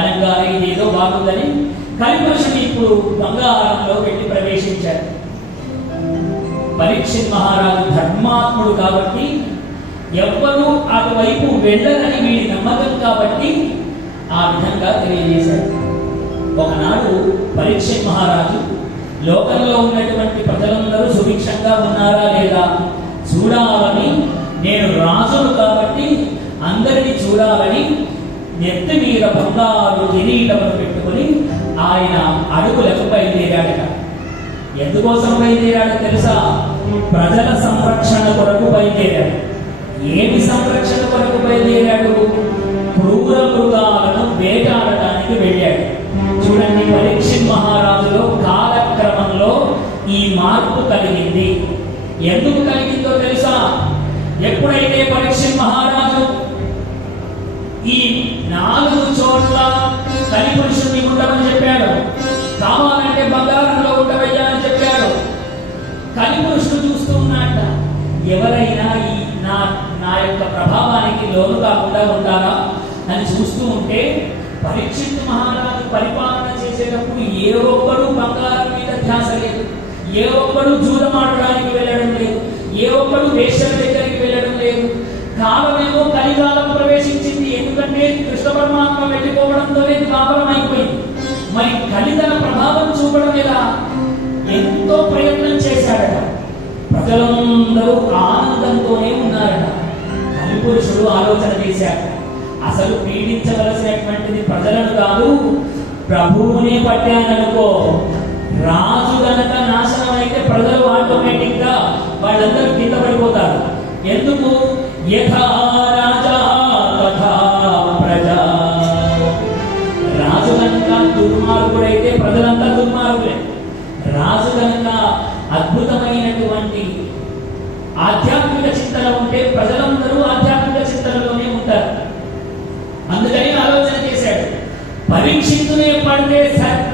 అనగానే ఇదేదో బాగుందని కలిపురుషుని ఇప్పుడు బంగారంలో వెళ్ళి ప్రవేశించారు. పరీక్షిత్ మహారాజు ధర్మాత్ముడు కాబట్టి ఎవ్వరూ అటువైపు వెళ్ళరని వీడి నమ్మకం కాబట్టి ఆ విధంగా తెలియజేశారు. ఒకనాడు పరీక్షిత్ మహారాజు లోకంలో ఉన్నటువంటి ప్రజలందరూ సుభిక్షంగా ఉన్నారా లేదా చూడాలని, నేను రాజును కాబట్టి అందరినీ చూడాలని నెత్తి మీద బంగారు కిరీటమును పెట్టుకుని ఆయన అడుగులకు బయలుదేరాడట. ఎందుకోసం బయలుదేరాడో తెలుసా? ప్రజల సంరక్షణ కొరకు బయలుదేరాడు. ఏమి సంరక్షణ కొరకు బయలుదేరాడు? క్రూర మృగాలను వేటాడటానికి వెళ్ళాడు. చూడండి, పరీక్షిత్ మహారాజులో కాలక్రమంలో ఈ మార్పు కలిగింది. ఎందుకు కలిగిందో తెలుసా? ఎప్పుడైతే పరీక్షిత్ మహారాజు ఈ 4 చోట్ల కలిపురుషుని ఉండమని చెప్పాడు, కావాలంటే బంగారంలో ఉండవయ్యా అని చెప్పాడు. కలిపురుషుడు చూస్తూ ఉన్నాడ. ఎవరైనా ఈ నా యొక్క ప్రభావానికి లోను కాకుండా ఉంటారా అని చూస్తూ ఉంటే, పరీక్షిత్ మహారాజు పరిపాలన చేసేటప్పుడు ఏ ఒక్కడు బంగారం మీద ధ్యాస లేదు, ఏ ఒక్కడు జూదమాడడానికి వెళ్ళడం లేదు, ఏ ఒక్కడు వేశ్యల దగ్గరికి వెళ్ళడం లేదు. కాలమేమో కలికాలం ప్రవేశించింది. ఎందుకంటే కృష్ణ పరమాత్మ వెళ్ళిపోవడంతోనే కాలం అయిపోయింది. మరి కలితన ప్రభావం చూపడం ఎలా? ఎంతో ప్రయత్నం చేశాడట. ప్రజలందరూ ఆనందంతోనే ఉన్నారట. కలిపురుషుడు ఆలోచన చేశాడు, అసలు పీడించవలసినటువంటిది ప్రజలను కాదు, ప్రభువునే పట్టాననుకో. రాజు గనక నాశనం అయితే ప్రజలు ఆటోమేటిక్ గా వాళ్ళందరూ కింద పడిపోతారు. ఎందుకు? యథా రాజా తథా ప్రజా. రాజు కనుక దుర్మార్గుడైతే ప్రజలంతా దుర్మార్గులే. రాజు కనుక అద్భుతమైనటువంటి ఆధ్యాత్మిక చింతన ఉంటే ప్రజలందరూ ఆధ్యాత్మిక చింతనలోనే ఉంటారు. అందుకని ఆలోచన చేశాడు, పరీక్షితునే పడితే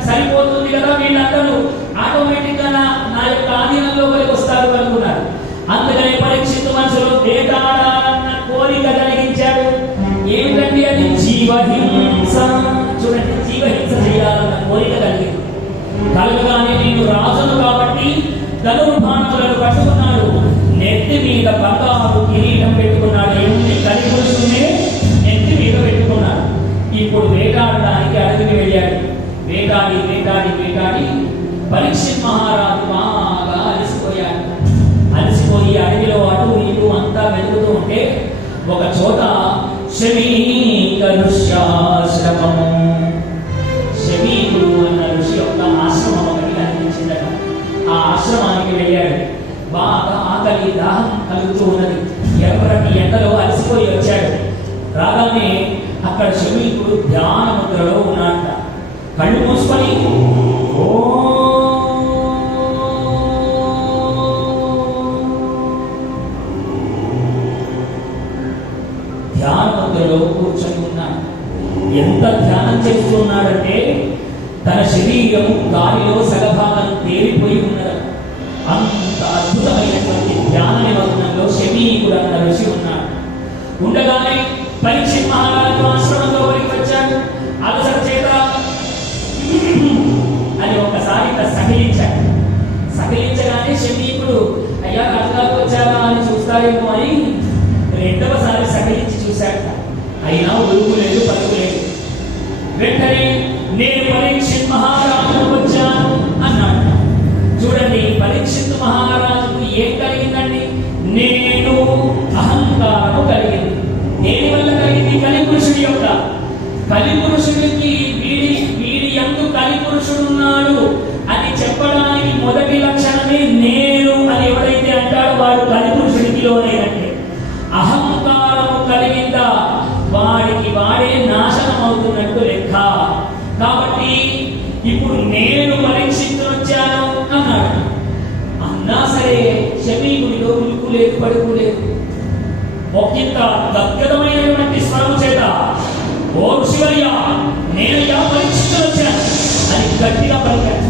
సరిపోతుంది కదా, వీళ్ళందరూ ఆటోమేటిక్ గా నా యొక్క ఆధీనంలోకి వస్తారు అనుకున్నారు. అందుకని పరీక్షితు మనసులో వేటాడాలన్న కోరిక కలిగించాడు. ఏమిటంటే అది జీవహింస. చూడండి, జీవహింస చేయాలన్న కోరిక కలిగింది. కలగగానే నేను రాజును కాబట్టి ధనుర్బాణములను పట్టుకున్నాడు. నెత్తి మీద బంగారు కిరీటం పెట్టుకున్నాడు. ఏమిటి? కలిపురుషునే నెత్తి మీద పెట్టుకున్నాడు. ఇప్పుడు వేటాడడానికి అడవికి వెళ్ళాడు. వేటాడి వేటాడి వేటాడి పరీక్షిత్ మహారాజు బాగా అలసిపోయాడు. అలసిపోయి అడవిలో అటు ఇటు అంతా వెతుకుతూ ఉంటే ఒక చోట శమీక ఋష్యాశ్రమము, శమీకుడు అన్న ఋషి యొక్క ఆశ్రమం ఒకటి కనిపించిందట. ఆ ఆశ్రమానికి వెళ్ళాడు. బాగా ఆకలి దాహం కలుగుతూ ఉన్నది. ఎర్రటి ఎండలో అలసిపోయి వచ్చాడు. రాగానే అక్కడ శమీకుడు ధ్యాన ముద్రలో ఉన్నాడట. కళ్ళు మూసుకొని ధ్యానముద్రలో కూర్చొని ఉన్నాడు. ఎంత ధ్యానం చేస్తున్నాడంటే తన శరీరం గాలిలో సగభాగం తేలిపోయి ఉన్నది. అంత అద్భుతమైనటువంటి ధ్యాన నిమగ్నంలో శమీకుడు అన్న ఋషి ఉన్నాడు. ఉండగానే పరీక్షిత్ మహారాజు ఆశ్రమంలో వచ్చాడు. అలసట చేత అని ఒకసారి సకిలించాడు. సకిలించగానే శమీకుడు, అయ్యా రాజుగారు వచ్చారా అని చూస్తారేమో అని రెండవసారి సకిలించి చూశాడు. అయినా ఉరుగు లేదు, పలుకు లేదు. వెంటనే నేను పరీక్షిత్ మహారాజు వచ్చాను అన్నాడు. చూడండి, పరీక్షిత్ మహారాజుకు ఏం కలిగిందండి? నేను అహంకారము కలిగింది. దేని వల్ల కలిగింది? కలిపురుషుడి యొక్క. కలిపురుషుడికి వీడి యందు కలిపురుషుడున్నాడు అని చెప్పడానికి మొదటి లక్షణమే నేను అని ఎవరైతే అంటాడో వాడు కలిపురుషుడికి లోనైనట్టే. అహంకారము కలిగిందా వాడికి వాడే నాశనం అవుతున్నట్టు లెక్క. కాబట్టి ఇప్పుడు నేను పరీక్షిత్తు వచ్చాను అన్నాడు. అన్నా సరే శమీకుడిలో ఉలుకు లేదు, పడుకు లేదు. ఒకంత గద్గదమైనటువంటి స్వరం చేత, ఓ శివయ్య, నేనయ్యా పరీక్షిత్తు వచ్చాను అని గట్టిగా పలికాడు.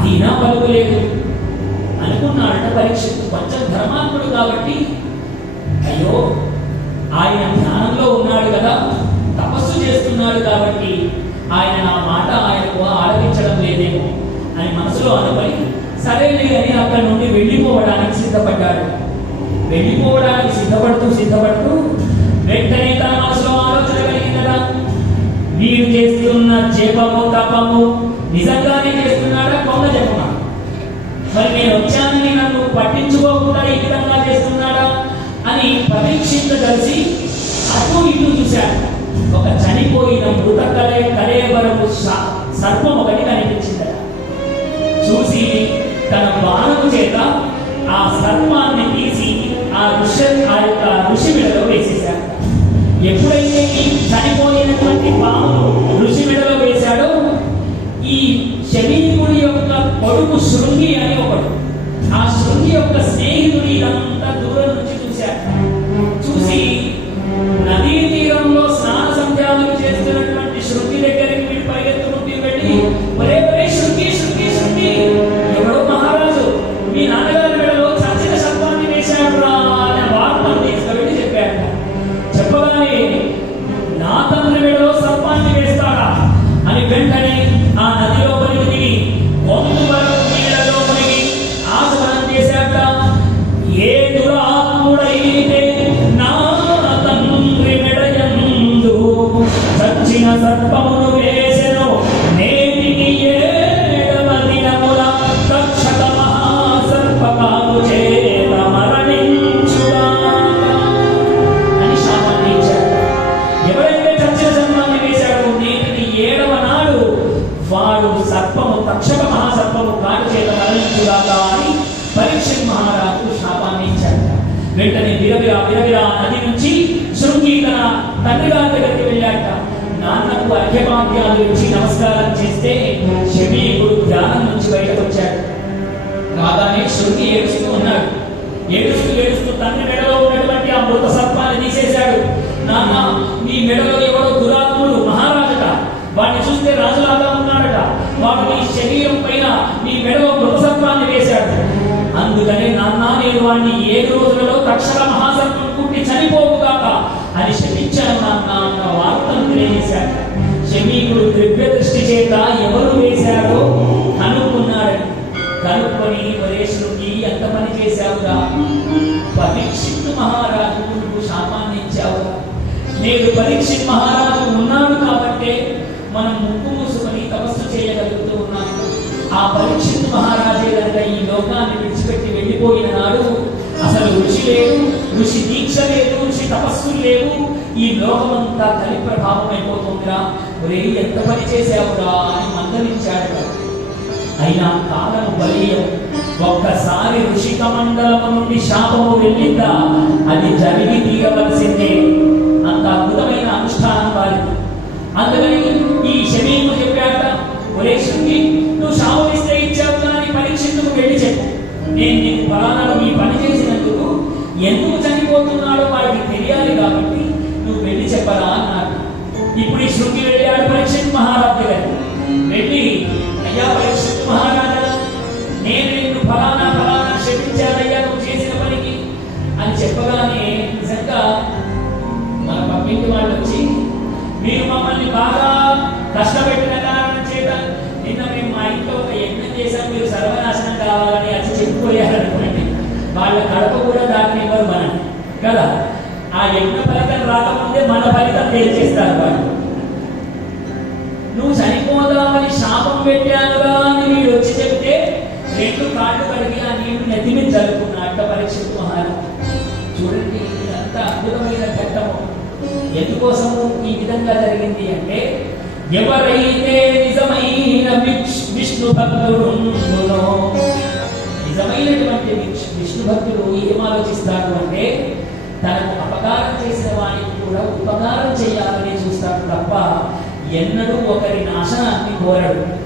అయినా పలుకులేదు. అనుకున్నాడట పరీక్షిత్తు కొంచెం ధర్మాత్ముడు కాబట్టి, అయ్యో ఆయన ధ్యానంలో ఉన్నాడు కదా, తపస్సు చేస్తున్నాడు కాబట్టి ఆయన నా మాట ఆయనకు ఆలకించడం లేదేమో అని మనసులో అనుకొని సరేలే అని అక్కడి నుండి వెళ్ళిపోవడానికి సిద్ధపడ్డాడు. వెళ్ళిపోవడానికి సిద్ధపడుతూ వెంటనే తన మనసులో ఆలోచన కలిగిందట, వీడు చేస్తున్న జపము తపము నిజంగానే చేస్తున్నాడా కొంగ జపమా? మరి నేను వచ్చానని నన్ను పట్టించుకోకుండా ఈ విధంగా చేస్తున్నాడా అని పరీక్షించదలిసి అటు ఇటు చూశాడు. ఒక చనిపోయిన మృత కళేబరము సర్పం ఒకటి కనిపించిందట. చూసి తన బాణము చేత ఆ సర్పాన్ని తీసి ఆ యొక్క ఋషి మెడలో వేసేశాడు. ఎప్పుడైతే ఈ చనిపోయినటువంటి పాము ఋషి మెడలో వేశాడో ఈ శమీకుడి యొక్క కొడుకు శృంగి అని ఒకడు, ఆ శృంగి యొక్క స్నేహితుడు ఇదంతా దూరం నుంచి చూశాడు. చూసి నదీ తీరంలో స్నాన సంధ్యాలు చేస్తున్నటువంటి శృంగి దగ్గరికి వీడు పరిగెత్తుకుంటూ వెళ్ళి, ఒరే ఒరే శృంగి శృంగి శృంగి, ఎవడో మహారాజు మీ నాన్నగారి మెడలో చచ్చిన సర్పాన్ని వేశాడురా అనే వార్తను తీసుకువెళ్ళి చెప్పాడు. చెప్పగానే నా తండ్రి మెడలో సర్పాన్ని వేస్తాడా అని వెంటనే ఆ నదిలో దిగి కొంగు వరకు నీళ్ళలో మునిగి ఆచమనం చేశాక, ఏ దురాత్ముడైతే నా తండ్రి మెడయందు చచ్చిన సర్పమును వేసెను, నేటికి 7వ దినముల తక్షక మహాసర్పకాలు చేత మరణించుగా అని శాపాన్ని ఇచ్చాడు. ఎవరైతే చచ్చిన సర్పాన్ని వేశాడో నేటికి 7వ నాడు వాడు సర్పము తక్షక మహాసర్పము కాటు చేత మరణించుగాక అని పరీక్షిత్ మహారాజు శాపాన్ని ఇచ్చాడు. వెంటనే విరవిరా నది నుంచి శృంగి తన తండ్రి గారి దగ్గరికి వెళ్ళాట. నాన్నకు అర్ఘ్యపాద్యాలు ఇచ్చి నమస్కారం చేస్తే శమీకుడు ధ్యానం నుంచి బయటకు వచ్చాడు. కాగానే శృంగి ఏడుస్తూ ఉన్నాడు. ఏడుస్తూ తండ్రి మెడలో ఉన్నటువంటి ఆ మృత సర్పాన్ని తీసేశాడు. నాన్న, మీ మెడలో ఎవరో దురాత్ముడు మహారాజట, వాడిని చూస్తే రాజులాగా ఉన్నాడట, వాడు నీ శరీరం పైన నీ మెడలో మృత సర్పాన్ని వేశాడు. అందుకనే నాన్న, నేను వాడిని 7 రోజులలో తక్షక మహాసర్పం కుట్టి చనిపోవుగాక అని శపించాను నాన్న అన్న వార్తను తెలియజేశాడు. శమీకుడు దివ్య దృష్టి చేత ఎవరు వేశారో కనుక్కున్నాడని. కనుక్కొని వరేశుడికి ఎంత పని చేశావురా, పరీక్షిత్ మహారాజు నువ్వు శాపాన్ని ఇచ్చావురా. నేడు పరీక్షిత్ మహారాజు ఉన్నాడు కాబట్టే మనం ముక్కు మూసుకొని తపస్సు చేయగలుగుతూ ఉన్నాము. ఆ పరీక్షిత్ మహారాజే కనుక ఈ లోకాన్ని విడిచిపెట్టి వెళ్ళిపోయిన నాడు అసలు ఋషి లేదు, ఋషి దీక్ష లేదు, ఋషి తపస్సులు లేవు, ఈ లోకమంతా కలి ప్రభావం అయిపోతుందిరా. ఒరే ఎంత పని చేశావురా అని మందలించాడు. అయినా కాలం బలీయం. ఒక్కసారి ఋషిక మండలము నుండి శాపము వెళ్ళిందా అది జరిగి తీరవలసిందే. అంత అద్భుతమైన అనుష్ఠానం వారిది. అందుకని ఈ శమీకుడు చెప్పాట, ఒరే శృంగి, నువ్వు శాపం ఇస్తే ఇచ్చావు కానీ పరీక్షిత్తుకు వెళ్ళి చెప్పు, నేను నీకు ఫలానాలు మీ పని చేసినందుకు ఎందుకు చనిపోతున్నాడో వారికి తెలియాలి కాబట్టి నువ్వు వెళ్ళి చెప్పరా అన్నాడు. ఇప్పుడు ఈ శృంగి వెళ్ళాడు పరీక్షిత్ మహారాజు దగ్గరికి. వెళ్ళి, అయ్యా పరీక్షిత్ మహారాజా, నేను నిన్ను ఫలానా శపించానయ్యా నువ్వు చేసిన పనికి అని చెప్పగానే నిజంగా మన పక్కింటి వాళ్ళు వచ్చి, మీరు మమ్మల్ని బాగా కష్టపెట్టిన కారణం చేత నిన్న మేము మా ఇంట్లో ఒక యజ్ఞం చేశాం, మీరు సర్వనాశనం కావాలని వచ్చి చెప్పిపోయారనుకోండి, వాళ్ళ కడప కూడా దాటనివ్వరు మనం కదా. ఆ యజ్ఞ ఫలితం రాకముందే మన ఫలితం తేల్చేస్తారు వాళ్ళు. నువ్వు చనిపోదామని శాపం పెట్టానురా అని వీడు వచ్చి చెప్తే 2 కాళ్ళు కడిగి ఆ నీళ్లు నెత్తి మీద జరుపుకున్నాట పరీక్షిత్ మహారాజు. చూడండి, ఇదంతా అద్భుతమైన ఘట్టము. ఎందుకోసము ఈ విధంగా జరిగింది అంటే, ఎవరైతే నిజమైన విష్ణు భక్తుడు, నిజమైనటువంటి విష్ణు భక్తుడు ఏం ఆలోచిస్తాడు అంటే, తనకు అపకారం చేసిన వారికి కూడా ఉపకారం చేయాలని చూస్తాడు తప్ప ఎన్నడూ ఒకరి నాశనాన్ని కోరడు.